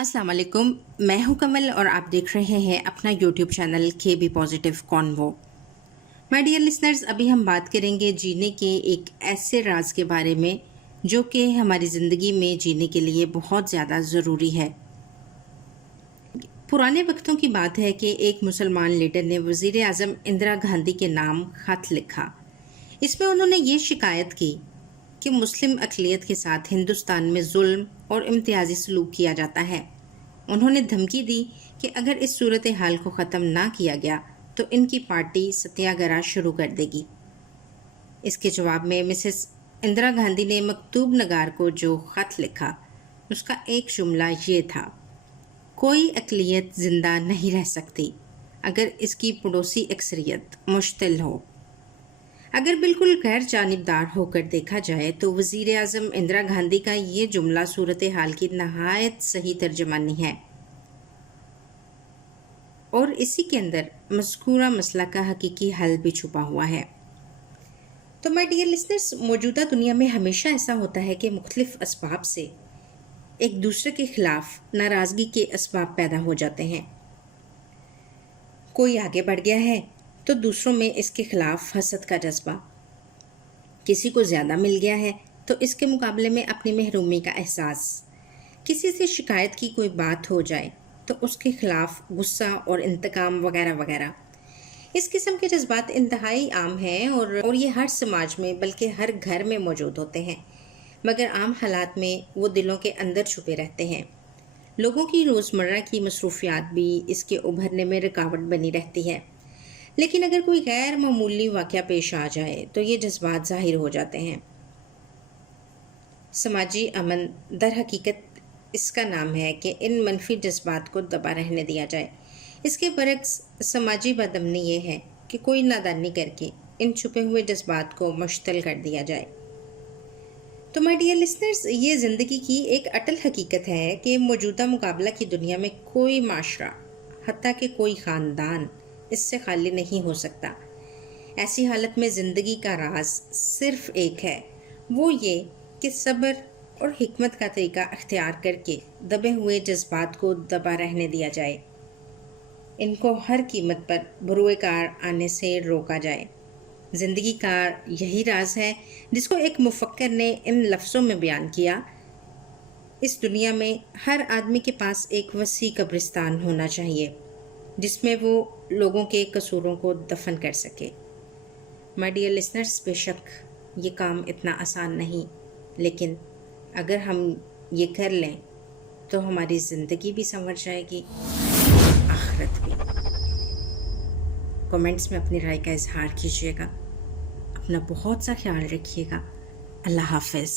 السلام علیکم، میں ہوں کمل اور آپ دیکھ رہے ہیں اپنا یوٹیوب چینل کے بی پازیٹیو کانوو۔ مائی ڈیئر لسنرز، ابھی ہم بات کریں گے جینے کے ایک ایسے راز کے بارے میں جو کہ ہماری زندگی میں جینے کے لیے بہت زیادہ ضروری ہے۔ پرانے وقتوں کی بات ہے کہ ایک مسلمان لیڈر نے وزیر اعظم اندرا گاندھی کے نام خط لکھا۔ اس میں انہوں نے یہ شکایت کی کہ مسلم اقلیت کے ساتھ ہندوستان میں ظلم اور امتیازی سلوک کیا جاتا ہے۔ انہوں نے دھمکی دی کہ اگر اس صورتحال کو ختم نہ کیا گیا تو ان کی پارٹی ستیہ گرہ شروع کر دے گی۔ اس کے جواب میں مسز اندرا گاندھی نے مکتوب نگار کو جو خط لکھا، اس کا ایک جملہ یہ تھا: کوئی اقلیت زندہ نہیں رہ سکتی اگر اس کی پڑوسی اکثریت مشتعل ہو۔ اگر بالکل غیر جانبدار ہو کر دیکھا جائے تو وزیر اعظم اندرا گاندھی کا یہ جملہ صورتحال کی نہایت صحیح ترجمانی ہے، اور اسی کے اندر مذکورہ مسئلہ کا حقیقی حل بھی چھپا ہوا ہے۔ تو مائی ڈیئر لسنرز، موجودہ دنیا میں ہمیشہ ایسا ہوتا ہے کہ مختلف اسباب سے ایک دوسرے کے خلاف ناراضگی کے اسباب پیدا ہو جاتے ہیں۔ کوئی آگے بڑھ گیا ہے تو دوسروں میں اس کے خلاف حسد کا جذبہ، کسی کو زیادہ مل گیا ہے تو اس کے مقابلے میں اپنی محرومی کا احساس، کسی سے شکایت کی کوئی بات ہو جائے تو اس کے خلاف غصہ اور انتقام وغیرہ وغیرہ۔ اس قسم کے جذبات انتہائی عام ہیں اور یہ ہر سماج میں بلکہ ہر گھر میں موجود ہوتے ہیں، مگر عام حالات میں وہ دلوں کے اندر چھپے رہتے ہیں۔ لوگوں کی روزمرہ کی مصروفیات بھی اس کے ابھرنے میں رکاوٹ بنی رہتی ہے، لیکن اگر کوئی غیر معمولی واقعہ پیش آ جائے تو یہ جذبات ظاہر ہو جاتے ہیں۔ سماجی امن در حقیقت اس کا نام ہے کہ ان منفی جذبات کو دبا رہنے دیا جائے۔ اس کے برعکس سماجی بدامنی یہ ہے کہ کوئی نادانی کر کے ان چھپے ہوئے جذبات کو مشتعل کر دیا جائے۔ تو مائی ڈیئر لسنرز، یہ زندگی کی ایک اٹل حقیقت ہے کہ موجودہ مقابلہ کی دنیا میں کوئی معاشرہ، حتیٰ کہ کوئی خاندان اس سے خالی نہیں ہو سکتا۔ ایسی حالت میں زندگی کا راز صرف ایک ہے، وہ یہ کہ صبر اور حکمت کا طریقہ اختیار کر کے دبے ہوئے جذبات کو دبا رہنے دیا جائے، ان کو ہر قیمت پر بروئے کار آنے سے روکا جائے۔ زندگی کا یہی راز ہے جس کو ایک مفکر نے ان لفظوں میں بیان کیا: اس دنیا میں ہر آدمی کے پاس ایک وسیع قبرستان ہونا چاہیے جس میں وہ لوگوں کے قصوروں کو دفن کر سکے۔ مائی ڈیئر لسنرز، بے شک یہ کام اتنا آسان نہیں، لیکن اگر ہم یہ کر لیں تو ہماری زندگی بھی سنور جائے گی، آخرت بھی۔ کمنٹس میں اپنی رائے کا اظہار کیجیے گا۔ اپنا بہت سا خیال رکھیے گا۔ اللہ حافظ۔